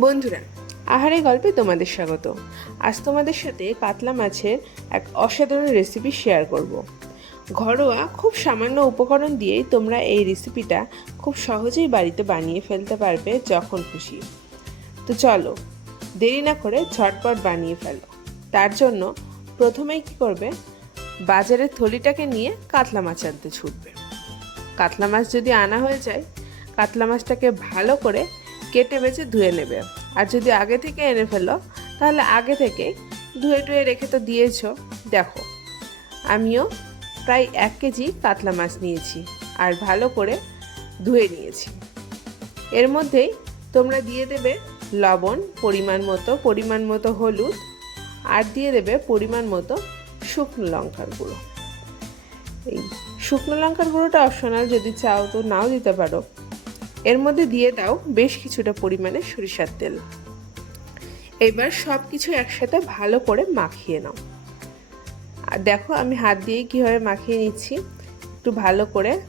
বন্ধুরা, আহারে গল্পে তোমাদের স্বাগত। আজ তোমাদের সাথে কাতলা মাছের এক অসাধারণ রেসিপি শেয়ার করব। ঘরোয়া খুব সামান্য উপকরণ দিয়েই তোমরা এই রেসিপিটা খুব সহজেই বাড়িতে বানিয়ে ফেলতে পারবে যখন খুশি। তো চলো, দেরি না করে ঝটপট বানিয়ে ফেলো। তার জন্য প্রথমেই কি করবে? বাজারের থলিটাকে নিয়ে কাতলা মাছ আনতে ছুটবে। কাতলা মাছ যদি আনা হয়ে যায়, কাতলা মাছটাকে ভালো করে কেটে বেছে ধুয়ে নেবে। আর যদি আগে থেকে এনে ফেলো, তাহলে আগে থেকে ধুয়ে টুয়ে রেখে তো দিয়েছ। দেখো, আমিও প্রায় এক কেজি কাতলা মাছ নিয়েছি আর ভালো করে ধুয়ে নিয়েছি। এর মধ্যেই তোমরা দিয়ে দেবে লবণ, পরিমাণ মতো পরিমাণ মতো হলুদ, আর দিয়ে দেবে পরিমাণ মতো শুকনো লঙ্কার গুঁড়ো। এই শুকনো লঙ্কার গুঁড়োটা অপশনাল যদি চাও তো নাও দিতে পারো। এর মধ্যে দিয়ে দাও বেশ কিছুটা পরিমাণে সরিষার তেল। এবার সব কিছু একসাথে ভালো করে মাখিয়ে নাও। আর দেখো আমি হাত দিয়ে কীভাবে মাখিয়ে নিচ্ছি। একটু ভালো করে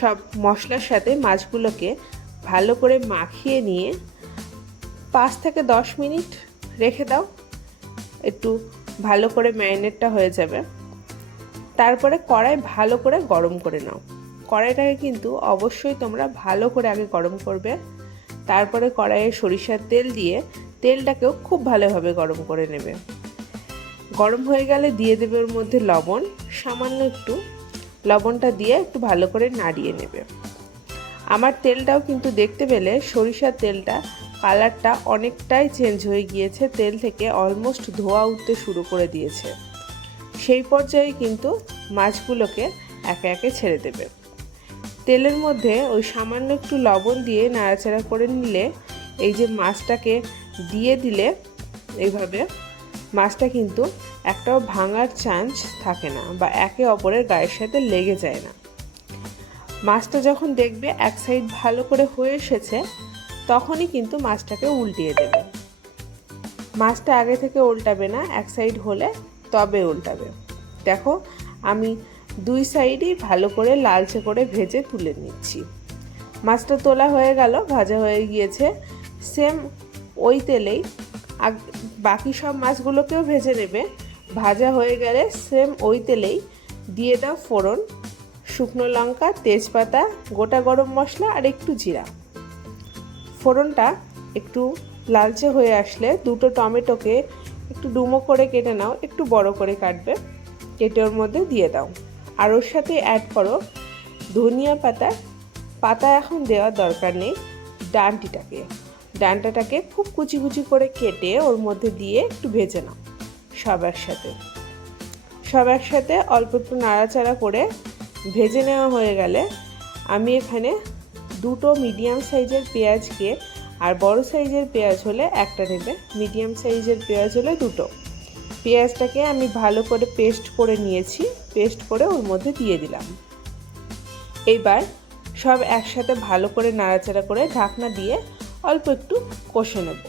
সব মশলার সাথে মাছগুলোকে ভালো করে মাখিয়ে নিয়ে পাঁচ থেকে দশ মিনিট রেখে দাও। একটু ভালো করে ম্যারিনেটটা হয়ে যাবে। তারপরে কড়াই ভালো করে গরম করে নাও। কড়াইটাকে কিন্তু অবশ্যই তোমরা ভালো করে আগে গরম করবে। তারপরে কড়াইয়ে সরিষার তেল দিয়ে তেলটাকেও খুব ভালোভাবে গরম করে নেবে। গরম হয়ে গেলে দিয়ে দেবে ওর মধ্যে লবণ, সামান্য একটু। লবণটা দিয়ে একটু ভালো করে নাড়িয়ে নেবে। আমার তেলটাও কিন্তু দেখতে পেলে সরিষার তেলটা কালারটা অনেকটাই চেঞ্জ হয়ে গিয়েছে, তেল থেকে অলমোস্ট ধোয়া উঠতে শুরু করে দিয়েছে। সেই পর্যায়ে কিন্তু মাছগুলোকে একে একে ছেড়ে দেবে। তেলের মধ্যে ওই সামান্য একটু লবণ দিয়ে নাড়াচাড়া করে নিলে এই যে মাছটাকে দিয়ে দিলে এইভাবে মাছটা কিন্তু একটাও ভাঙার চান্স থাকে না বা একে অপরের গায়ের সাথে লেগে যায় না। মাছটা যখন দেখবে এক সাইড ভালো করে হয়ে এসেছে, তখনই কিন্তু মাছটাকে উল্টিয়ে দেবে। মাছটা আগে থেকে উল্টাবে না, এক সাইড হলে তবে উল্টাবে। দেখো, আমি দুই সাইডেই ভালো করে লালচে করে ভেজে তুলে নিচ্ছি। মাছটা তোলা হয়ে গেল, ভাজা হয়ে গিয়েছে। সেম ওই তেলেই। বাকি সব মাছগুলোকেও ভেজে নেবে। ভাজা হয়ে গেলে সেম ওই তেলেই দিয়ে দাও ফোড়ন, শুকনো লঙ্কা, তেজপাতা, গোটা গরম মশলা আর একটু জিরা। ফোড়নটা একটু লালচে হয়ে আসলে দুটো টমেটোকে একটু ডুমো করে কেটে নাও, একটু বড় করে কাটবে। কেটে ওর মধ্যে দিয়ে দাও। আর ওর সাথে অ্যাড করো ধনিয়া পাতা। পাতা এখন দেওয়ার দরকার নেই, ডানটিটাকে। ডানটাটাকে খুব কুচি কুচি করে কেটে ওর মধ্যে দিয়ে একটু ভেজে নাও সব একসাথে। সব একসাথে অল্প একটু নাড়াচাড়া করে ভেজে নেওয়া হয়ে গেলে আমি এখানে দুটো মিডিয়াম সাইজের পেঁয়াজকে আর বড় সাইজের পেঁয়াজ হলে একটা নেবে মিডিয়াম সাইজের পেঁয়াজ হলে দুটো। পেঁয়াজটাকে আমি ভালো করে পেস্ট করে নিয়েছি, পেস্ট করে ওর মধ্যে দিয়ে দিলাম। এইবার সব একসাথে ভালো করে নাড়াচাড়া করে ঢাকনা দিয়ে অল্প একটু কষে নেব।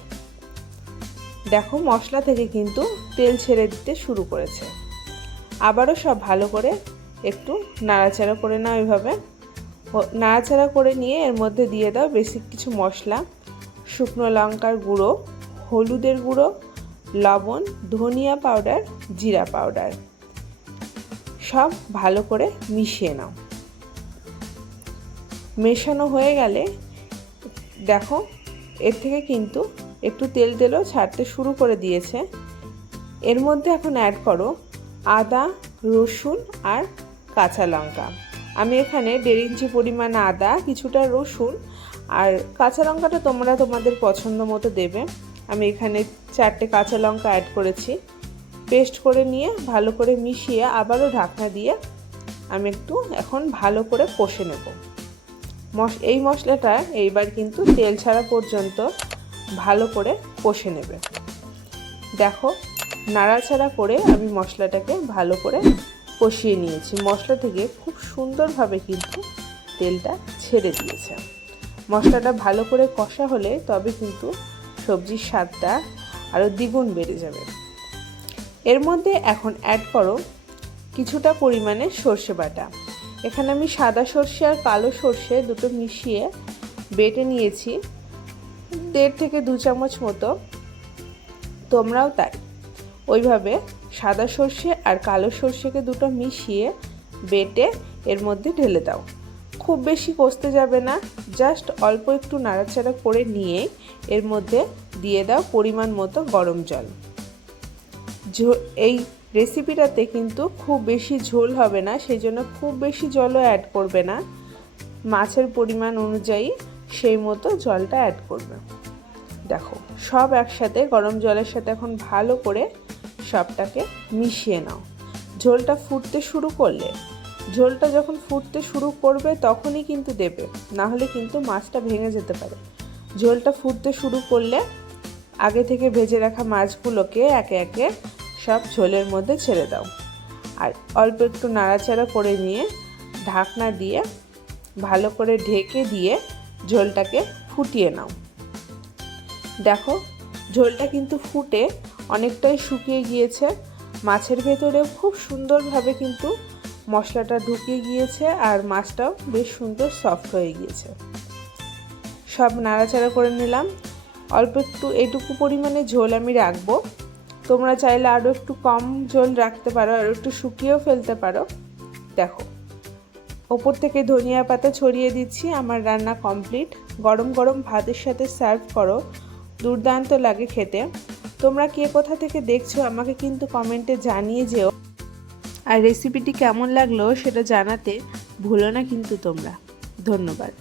দেখো মশলা থেকে কিন্তু তেল ছেড়ে দিতে শুরু করেছে। আবারও সব ভালো করে একটু নাড়াচাড়া করে নাও এভাবে। নাড়াচাড়া করে নিয়ে এর মধ্যে দিয়ে দাও বেসিক কিছু মশলা। শুকনো লঙ্কার গুঁড়ো, হলুদের গুঁড়ো লবণ, ধনিয়া পাউডার, জিরা পাউডার। সব ভালো করে মিশিয়ে নাও। মেশানো হয়ে গেলে দেখো, এর থেকে কিন্তু একটু তেল তেলও ছাড়তে শুরু করে দিয়েছে। এর মধ্যে এখন অ্যাড করো আদা, রসুন আর কাঁচা লঙ্কা। আমি এখানে দেড় ইঞ্চি পরিমাণ আদা, কিছুটা রসুন আর কাঁচা লঙ্কাটা তোমরা তোমাদের পছন্দ মতো দেবে। আমি এখানে চারটে কাঁচা লঙ্কা অ্যাড করেছি। পেস্ট করে নিয়ে ভালো করে মিশিয়ে আবারও ঢাকনা দিয়ে আমি একটু এখন ভালো করে কষে নেব। মশ, এই মশলাটা এইবার কিন্তু তেল ছাড়া পর্যন্ত ভালো করে কষে নেবে। দেখো, নাড়াচাড়া করে আমি মশলাটাকে ভালো করে কষিয়ে নিয়েছি। মশলা থেকে খুব সুন্দরভাবে কিন্তু তেলটা ছেড়ে দিয়েছে। মশলাটা ভালো করে কষা হলে তবে কিন্তু সবজির স্বাদটা আরও দ্বিগুণ বেড়ে যাবে। এর মধ্যে এখন অ্যাড করো কিছুটা পরিমাণে সর্ষে বাটা। এখানে আমি সাদা সর্ষে আর কালো সর্ষে দুটো মিশিয়ে বেটে নিয়েছি। দেড় থেকে দু চামচ মতো। তোমরাও তাই। ওইভাবে সাদা সর্ষে আর কালো সর্ষেকে দুটো মিশিয়ে বেটে এর মধ্যে ঢেলে দাও। খুব বেশি কষতে যাবে না। জাস্ট অল্প একটু নাড়াচাড়া করে নিয়ে এর মধ্যে দিয়ে দাও পরিমাণ মতো গরম জল। এই রেসিপিটাতে কিন্তু খুব বেশি ঝোল হবে না সেই জন্য খুব বেশি জলও অ্যাড করবে না। মাছের পরিমাণ অনুযায়ী সেই মতো জলটা অ্যাড করবে। দেখো, সব একসাথে গরম জলের সাথে এখন ভালো করে সবটাকে মিশিয়ে নাও। ঝোলটা ফুটতে শুরু করলে ঝোলটা যখন ফুটতে শুরু করবে তখনই কিন্তু দেবে না হলে কিন্তু মাছটা ভেঙে যেতে পারে। ঝোলটা ফুটতে শুরু করলে আগে থেকে ভেজে রাখা মাছগুলোকে একে একে সব ঝোলের মধ্যে ছেড়ে দাও। আর অল্প একটু নাড়াচাড়া করে নিয়ে ঢাকনা দিয়ে ভালো করে ঢেকে দিয়ে ঝোলটাকে ফুটিয়ে নাও। দেখো, ঝোলটা কিন্তু ফুটে অনেকটাই শুকিয়ে গিয়েছে। মাছের ভেতরেও খুব সুন্দরভাবে কিন্তু মশলাটা ঢুকিয়ে গিয়েছে আর মাছটাও বেশ সুন্দর সফট হয়ে গিয়েছে। সব নাড়াচাড়া করে নিলাম। অল্প একটু এইটুকু পরিমাণে ঝোল আমি রাখব। তোমরা চাইলে আরও একটু কম ঝোল রাখতে পারো, আর একটু শুকিয়েও ফেলতে পারো। দেখো, ওপর থেকে ধনিয়া পাতা ছড়িয়ে দিচ্ছি, আমার রান্না কমপ্লিট। গরম গরম ভাতের সাথে সার্ভ করো, দুর্দান্ত লাগে খেতে। তোমরা কে কোথা থেকে দেখছ আমাকে কিন্তু কমেন্টে জানিয়ে যেও। আর রেসিপিটি কেমন লাগল সেটা জানাতে ভুলো না কিন্তু তোমরা। ধন্যবাদ।